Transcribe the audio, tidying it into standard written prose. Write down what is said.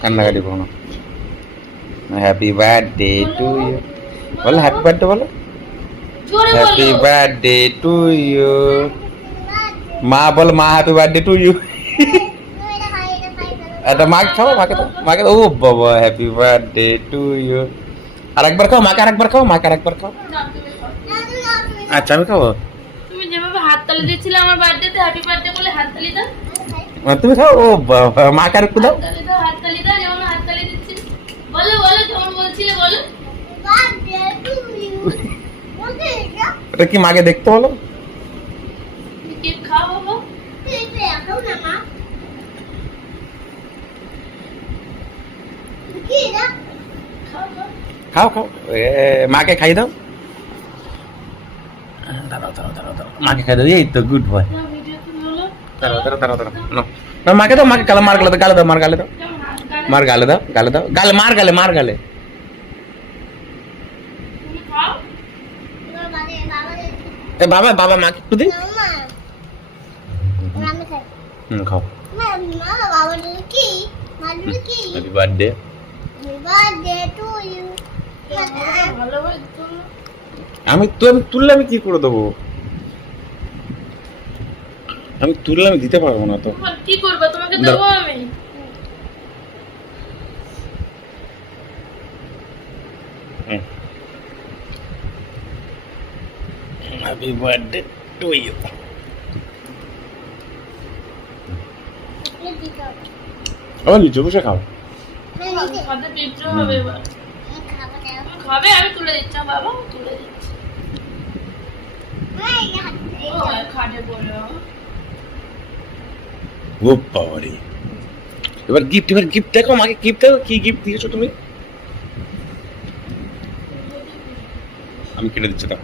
কান্নাকাটি করো না। হ্যাপি বার্থডে টু ইউ বলো, হ্যাপি বার্থডে বলো, হ্যাপি বার্থডে টু ইউ। মা বলো, মা হ্যাপি বার্থডে টু ইউ। এটা মাকে খাও, মাকে দাও, মাকে দাও। ও বাবা, হ্যাপি বার্থডে টু ইউ। আরেকবার খাও, মাকে আরেকবার খাও, মাকে আরেকবার খাও। আচ্ছা আমি খাবো। তুমি যেভাবে হাততালি দিচ্ছিলে আমার বার্থডেতে, হ্যাপি বার্থডে বলে হাততালি দাও। তুমি খাও। ও বাবা, মাকে আরেকটু দাও। হাততালি দাও, হাততালি দাও, যেমন হাততালি দিচ্ছি। বলো বলো, যেমন বলছিলে বলো। এটা কি মাকে দেখতে বলো? কেক খাও বাবা। খাও খাও, মাকে খাই দাও। দাঁড়াও দাঁড়াও দাঁড়াও দাঁড়াও, মাকে খাই দাও। এই তো গুড বয়। দাঁড়াও দাঁড়াও দাঁড়াও দাঁড়াও, না মাকে দাও, মাকে গালে, মার গালে দাও, গালে দাও, মার গালে দাও, মার গালে দাও, গালে দাও, গালে, মার গালে, মার গালে। এ বাবা, বাবা মাকে একটু দিন। খাও। Happy birthday. আমি তুললে আমি কি করে দেবো? আমি তুললে আমি দিতে পারবো না তো। কি করবে, তোমাকে দেবো আমি। Happy birthday to you. আবার নিচে বসে খাও। খাতে পিঁপড়ে হবে এবার। খাবে, আমি তুলে দিচ্ছি বাবা, তুলে দিচ্ছি। খাটে পড়ে ও বাবারে, এবার গিফট দেখো, আমাকে গিফট দেখো, কি গিফট দিয়েছো তুমি? আমি কিনে দিচ্ছি, দাও।